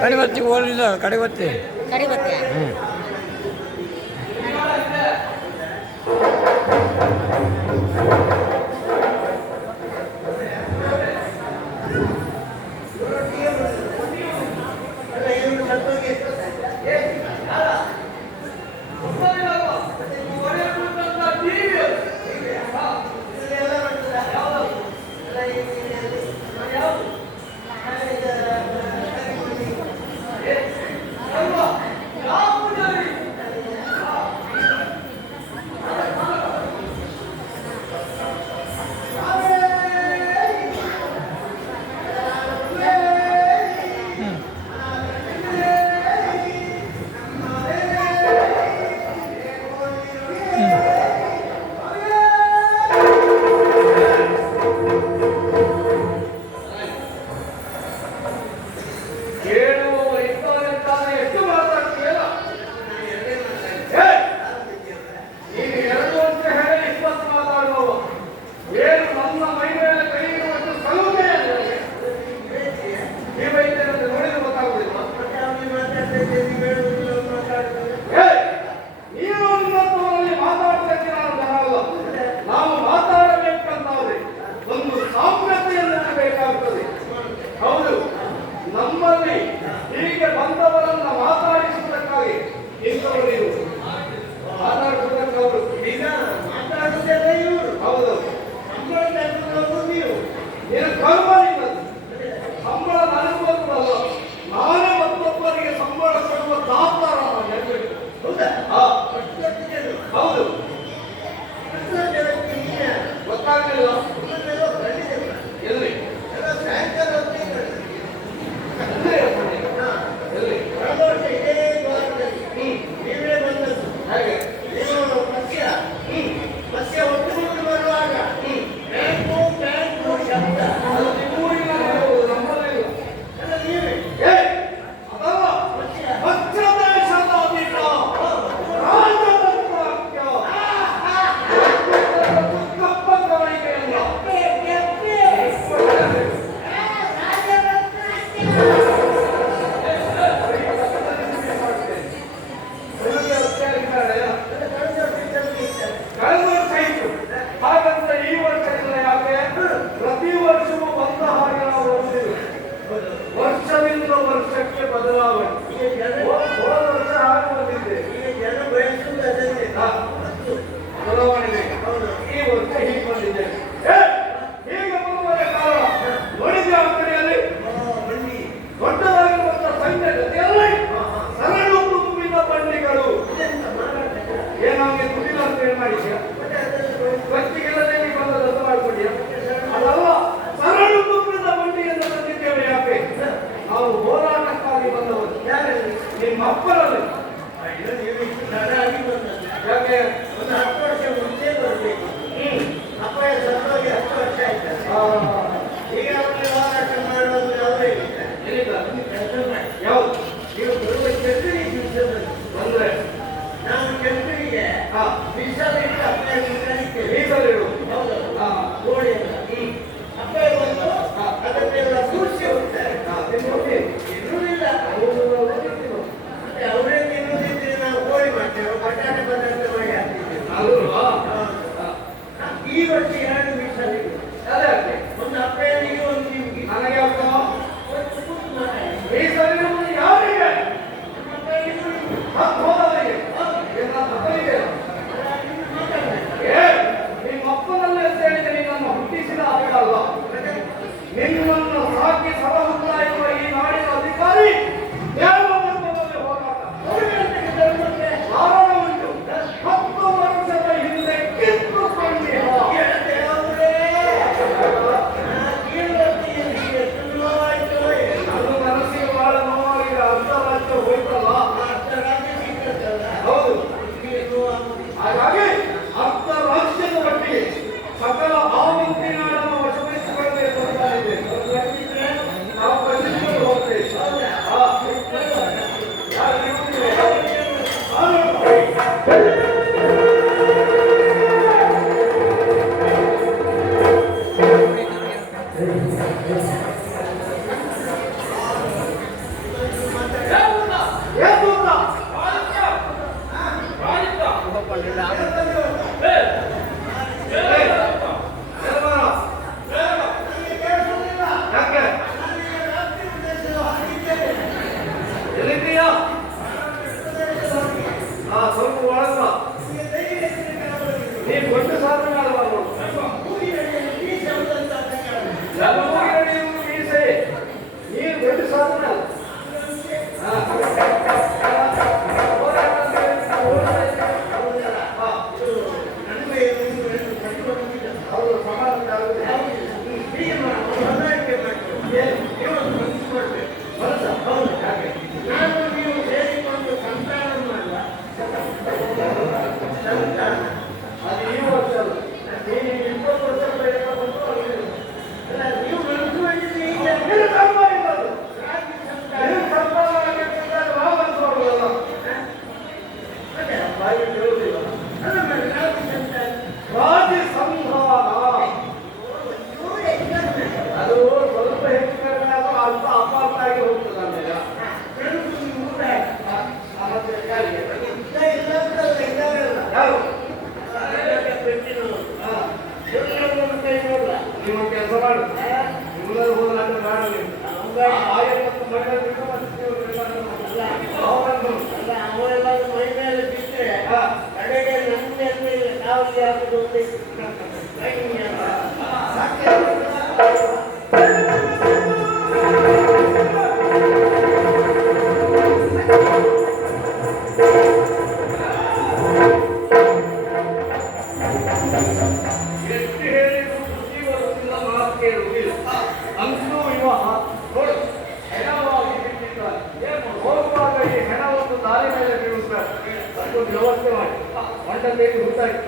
ಕಡಿಬತ್ತಿ ಹೋಲಿಲ್ಲ ಕಡಿಬತ್ತಿ Ramu ಗೊತ್ತಾಗಲಿಲ್ಲ. ಎಲ್ಲಿ ಸಾಯಂಕಾಲ ಹೊತ್ತಿಗೆ ಅಂದ್ರೆ ಎಲ್ಲಿ ಕಳೆದ ವರ್ಷ ಇದೇ ದ್ವಾರದಲ್ಲಿ ನೀವೇ ಬಂದದ್ದು. ಹಾಗೆ ನೀವು ಮತ್ಸ್ಯ ಒಟ್ಟುಕೊಂಡು ಬರುವಾಗ ಬ್ಯಾಂಕು ಬ್ಯಾಂಕು ಶಬ್ದ ಅದು ನಿಮ್ಮೂರಿನ ನಮ್ಮಲ್ಲೇ ಇಲ್ಲ. ಅಲ್ಲ ನೀವೇ ಏ ಅದಲ್ಲ ಮತ್ಸ್ಯ ಮಧ್ಯ ದೇಶದ ಅಧಿಕ ರಾಜರತ್ನ ವಾಕ್ಯ ಕಪ್ಪಗಳಿಗೆ ಕಳೆದ ವರ್ಷ ಇತ್ತು ಹಾಗಂತ ಈ ವರ್ಷ ಇಲ್ಲ. ಯಾಕೆ ಪ್ರತಿ ವರ್ಷವೂ ಬಂದ ಹಾಗೆ ನಾವು ಓದಿದ್ದೇವೆ. ವರ್ಷದಿಂದ ವರ್ಷಕ್ಕೆ ಬದಲಾವಣೆ. ಹೋದ ವರ್ಷ ಹಾಗೆ ಬಂದಿದ್ದೆ. ಜನ ಬಯಸುವುದು ಅದನ್ನೇ. ಹಾ, ಬದಲಾವಣೆ ಬೇಕು. ಹೌದು. ಈ ವರ್ಷ ಹೀಗೆ ಬಂದಿದ್ದೇವೆ. ಏ, ಹೀಗೆ ಬರುವಾಗ ಕಾರಣ ನೋಡಿದ್ಯಾ ಆ ಕಡೆಯಲ್ಲಿ ಬನ್ನಿ ದೊಡ್ಡದಾಗಿರುವಂತಹ ಸೈನ್ಯ ಜೊತೆಯಲ್ಲಿ ಸರಳು ತುಂಬಿದ ಬಂಡಿಗಳು. ಇದೆಂತ ಮಾರಾಟ ಏನಾಗೆ ದುಡ್ಡಿಲ್ಲ ಅಂತ ಏನು ಮಾಡಿದ್ಯಾ? ಮತ್ತೆ ಅದನ್ನು ಖರ್ಚಿಗೆಲ್ಲದೆ ನೀವು ಬಂದದ್ದು ಅದು ಮಾಡ್ಕೊಂಡಿಯಾ? ಅದಲ್ಲ, ಸರಳು ತುಂಬಿದ ಬಂಡಿಯಿಂದ ಬಂದಿದ್ದೇವೆ. ಯಾಕೆ? ನಾವು ಹೋರಾಟಕ್ಕಾಗಿ ಬಂದವರು. ಯಾರಲ್ಲಿ ನಿಮ್ಮ ಅಪ್ಪರಲ್ಲಿ. ಅಯ್ಯೋ ನೀವು ಇಷ್ಟು ತಡ ಆಗಿ ಬಂದದ್ದು. ಯಾಕೆ? ಒಂದು 10 ವರ್ಷ ಮುಂಚೆ ಬರಬೇಕು. ಅಪ್ಪ ಸತ್ತೋಗಿ 10 ವರ್ಷ ಆಯ್ತು. ಈಗ ಅವರಿಗೆ ಹೋರಾಟ ಮಾಡುವುದು ಅವರೇ ಇದ್ದಾರೆ. ಎಲ್ಲಿದ್ದಾರೆ? ಕೆಲಸ ಮಾಡಿ ಯಾವುದು? ನೀವು ಬರುವ ಕೆಸರಿ ದಿವಸದಲ್ಲಿ ಬಂದ್ರೆ ನಾವು ಕೆಸರಿಗೆ ಹಾ, ಬಿಸಲಿಟ್ಟು ಅಪ್ಪಯ್ಯ ಕಲಿತೇವೆ. ಮೀಸಲಿಡು. ಹೌದು ಹಾ, ಗೋಡೆಯಲ್ಲ ಅಪ್ಪಯ್ಯ ಬಂದು ಅದನ್ನೆಲ್ಲ ಕೂರಿಸಿ ಹೋಗ್ತಾರೆ. ತಿನ್ನುತ್ತಿ? ಇರುವುದಿಲ್ಲ. ಹೌದು, ಹೋಗಿರ್ತೀವಿ. ಮತ್ತೆ ಅವರೇ ತಿನ್ನುವುದಿದ್ರೆ ನಾವು ಕೋಳಿ ಮಾಡ್ತೇವೆ, ಬಟಾಟೆ ಪದಾರ್ಥ ಮಾಡಿ ಹಾಕ್ತಿದ್ದೇವೆ. ಅಲ್ವಾ? ಈ ವರ್ಷ 2 ಮೀಸಲಿಗೆ ಅದೇ ಯಾಕೆ? ಒಂದು ಅಪ್ಪಯ್ಯನಿಗೆ ಒಂದು ನಿಮ್ಗೆ ನನಗೆ ಅಪ್ಪ ಒಂದು ಕೂತು ಮಾತಾಡಿ. ಮೀಸಲಿಡುವುದು ಯಾರಿಗೆ? ನಮ್ಮ ಅಪ್ಪಯ್ಯನಿಗೂ ನಿಮ್ಗೆ ಹೋದವರಿಗೆ. ಏನ ತಪ್ಪಲಿಗೆ? ಏ, ನಿಮ್ಮ ಅಪ್ಪನಲ್ಲಿ ಅಂತ ಹೇಳಿದ್ರೆ ನಿನ್ನನ್ನು ಹುಟ್ಟಿಸಿದ ಅಪ್ಪ ಅಲ್ಲ. ನಿನ್ನನ್ನು ಸಾಕಿ ಸಲಹುತ್ತಾ ಇರುವ ಈ ನಾಡಿನ ಅಧಿಕಾರಿ ಯಾವ ವರ್ಗದಲ್ಲಿ ಹೋರಾಟ ಕಾರಣ ಉಂಟು. 10 ವರ್ಷದ ಹಿಂದೆ ಕಿತ್ತುಕೊಂಡಿಹ ನನ್ನ ಮನಸ್ಸಿಗೆ ಬಹಳ ನೋವಾಗಿದೆ. ಅಂತಾರಾಜ್ಯ ಹೋಯ್ತಲ್ಲ. ಹೌದು, ಹಾಗಾಗಿ ಅರ್ಧ ರಾಜ್ಯದ ಒಟ್ಟಿಗೆ ಸಕಲ ಆವಂತಿ ನಾಡನ್ನು ವಶಪಡಿಸಿಕೊಳ್ಳಬೇಕು ಅಂತ ಇದ್ದೇನೆ. ನಾವು ಪ್ರಶ್ನೆಗಳು ಹೋಗ್ತೇವೆ. ಹಾ. ಯಾರು ಇರುವುದಿಲ್ಲ? ಏನು ಅಂತ? ಯಾಕೆ? ಎಲ್ಲಿದ್ದೀಯಾ? ಹಾ, ಸ್ವಲ್ಪ ಒಳಗ ನೀನು ದೊಡ್ಡ ಸಾಧನೆ ಮಾಡಬಾರ್ದು. ಮೀಸೆ ನೀನು ದೊಡ್ಡ ಸಾಧನೆ ಅಲ್ಲ. ಹಾ. ಹೌದು, ಸಮಾಧಾನ ಆಗುದಿಲ್ಲ. ನಾನು ನೀವು ಸೇರಿಕೊಂಡು ಸಂತಾನ ಮಾಡುವ ಸಂತಾನ ಅದು ಈ ವರ್ಷ ಅಲ್ಲ. ನೀನು 20 ವರ್ಷ ಪ್ರಯತ್ನ ಪಟ್ಟು ಆಗಲಿಲ್ಲ. ಅಲ್ಲ ನೀವು ಮನಸ್ಸು ಮಾಡಿದ್ರೆ ಈಗ ನಿನ್ನ ಕರ್ಮ ಇಲ್ಲದು. ರಾಜ್ಯ ಸಂತಾನ ನಿನ್ನ ಕರ್ಮ ಆಗಬೇಕಂದ್ರೆ ನಾವು ಅಂತ ಮಾಡುವುದಲ್ಲ. ಮತ್ತೆ ಬಾಯಿ ಕೇಳುವುದಿಲ್ಲ. ಅಲ್ಲ ಮತ್ತೆ ರಾಜ್ಯ ಸಂತಾನ ರಾಜ್ಯ ಸಂಧಾನ ಇವರು ಎಕ್ಸಾಮ್ ಅದು ಸ್ವಲ್ಪ ಹೆಚ್ಚು ಕಡಿಮೆ ಅಥವಾ ಅಲ್ಪ ಅಪಾರ್ಥ ಆಗಿ ಹೋಗ್ತದೆ ಆಮೇಲೆ. ಮತ್ತೆ ಯಾರಿಗೆ? ಯಾರು? ಹಾ. ನೀವು ಕೆಲಸ ಮಾಡು. ನಿಮ್ಮಲ್ಲಿ ಹೋದ್ರೆ ಅಲ್ಲಿ ಬೇಡ ನೀವು. ಆಯತ್ತು ಮನೆ ಬಿಟ್ಟು ಮತ್ತೆ ನೀವು ಅವರನ್ನು ಮೈ ಮೇಲೆ ಬಿಟ್ಟರೆ ಹಾ. ಕಡೆಗೆ ನಮ್ಗೆ ನಾವು ಯಾವುದು ಎಷ್ಟು ಹೇಳಿ ಕೇಳುವುದಿಲ್ಲ. ಅಂತೂ ಇವ ನೋಡು ಹೆಣವಾಗಿ ಬಿಟ್ಟಿದ್ದಾನೆ. ಹೋಗುವಾಗ ಈ ಹೆಣವನ್ನು ದಾರಿ ಮೇಲೆ ಬೀಳುತ್ತಾರೆ. ಅದಕ್ಕೊಂದು ವ್ಯವಸ್ಥೆ ಮಾಡಿ ಹೊಂಡ ಬೇಗ ಹುಟ್ಟಾಗಿ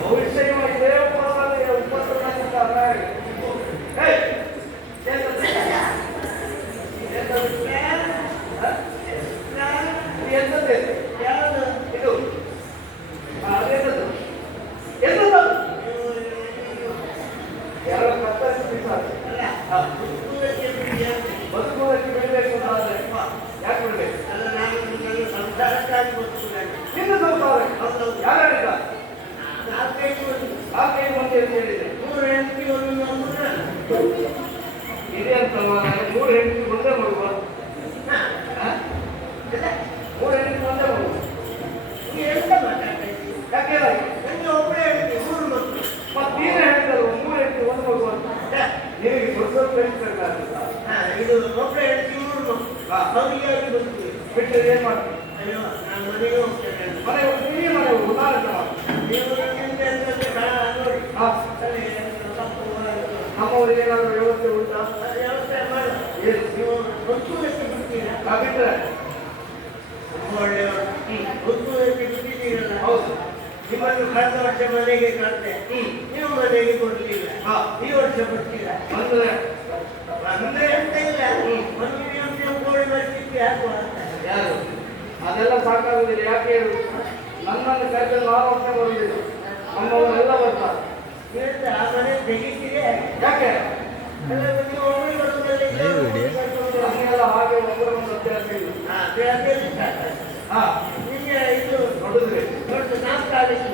ಭವಿಷ್ಯವಾಗಿ ದೇವಪ್ರಸಾದ ಉಪಸ್ಥಿತಾರೆ. ಎಂತದ್ದೇ ಇದು ಅದೆಂತದ್ದು ಎಂತದ್ದು ಯಾರೋ ಕತ್ತರಿಸಿ ಬದುಕುವುದಕ್ಕೆ ಬಿಡಬೇಕು ಅಂತಾದ್ರೆ ಯಾಕೆ ಬಿಡಬೇಕು? ನನ್ನ ಸಂಸಾರಕ್ಕಾಗಿ ಬದುಕುವುದಕ್ಕೆ ನಿನ್ನ ಸಂಸಾರ ಯಾರು ಹೇಳಿದ? 4-5 ಮಂದಿ ಅಂತ ಹೇಳಿದೆ. 3 ಹೆಂಡತಿ ಒಂದು ಮಗ. ಇದೆ ಅಂತ 3 ಹೆಂಡತಿ ಒಂದೇ ಮಗುವ? 3 ಹೆಂಡತಿ ಒಂದೇ ಮಗು? ಎಂತ ಮಾತಾಡ್ತಾ ಇದ್ದೀರಿ? ಯಾಕೆ ನನಗೆ ಒಬ್ಬಳೇ ಹೆಂಡತಿ 3 ಮಕ್ಕಳು. ಮತ್ತೆ ನೀನೇ ಹೇಳಿದಲ್ಲ 3 ಹೆಂಡತಿ ಒಂದು ಮಗು ಅಂತ. ನಿನಗೆ ಸ್ವಲ್ಪ ಹೇಳ್ಬೇಕಾಗ್ತದ? ಇದು ಒಬ್ಬಳೇ ಹೆಂಡತಿ 3 ಮಕ್ಕಳು. ಅವರಿಗೆ ಆಗಿ ಬದುಕುವೆ. ಬಿಟ್ಟು ಏನ್ ಮಾಡ್ತೀನಿ? ಅಯ್ಯೋ ನಾನು ಮನೆಗೆ ಹೋಗ್ತೇನೆ. ಮನೆ ನೀವೇ ಮನೆ ಹೋಗು, ನಾನು ನೀವು ನೋಡಿ ನಮ್ಮವರಿಗೆ ಏನಾದರೂ ವ್ಯವಸ್ಥೆ ಉಂಟಾ? ವ್ಯವಸ್ಥೆ ಮಾಡಿ ಏನು ನೀವು ಬದುಕುವುದಕ್ಕೆ ಬಿಡ್ತೀರಾ? ಹಾಗಿದ್ರೆ ಒಳ್ಳೆಯವರು ಬದುಕುವುದಕ್ಕೆ ಬಿಟ್ಟಿದ್ದೀರಲ್ಲ. ಹೌದು. ನಿಮ್ಮನ್ನು ಕಳೆದ ವರ್ಷ ಮನೆಗೆ ಕಳೆದೆ. ನೀವು ಮನೆಗೆ ಕೊಡಲಿಲ್ಲ. ಈ ವರ್ಷ ಬರ್ತೀರಾ? ಅಂದ್ರೆ ಅಂದ್ರೆ ಅಂತ ಇಲ್ಲ. ಒಂದು ನೀವು ಕೋಳಿ ಬರ್ತಿದ್ವಿ ಹಾಕುವ ಅಂತ. ಯಾರು ಅದೆಲ್ಲ ಸಾಕಾಗುದಿಲ್ಲ. ಯಾಕೆ ಹೇಳು? ನನ್ನನ್ನು ಕರೆದು ನಾನು ವರ್ಷ ಬರುವುದಿಲ್ಲ, ನಮ್ಮವರೆಲ್ಲ ಬರ್ತಾರೆ. ಹೇಳ್ತಾ ಆ ಮನೆ ತೆಗಿತೀರಿ ಯಾಕೆ? ಅಲ್ಲ ನೀವು ಒಬ್ಬರು ಬರುವುದರಲ್ಲಿ ನಮಗೆಲ್ಲ ಹಾಗೆ ಒಬ್ಬರೊಂದು ವ್ಯತ್ಯಾಸ ಇಲ್ಲ. ನಿಮಗೆ ಇದು ನೋಡಿದ್ರೆ ದೊಡ್ಡ ನಾಲ್ಕು ಕಾಲೇಜು.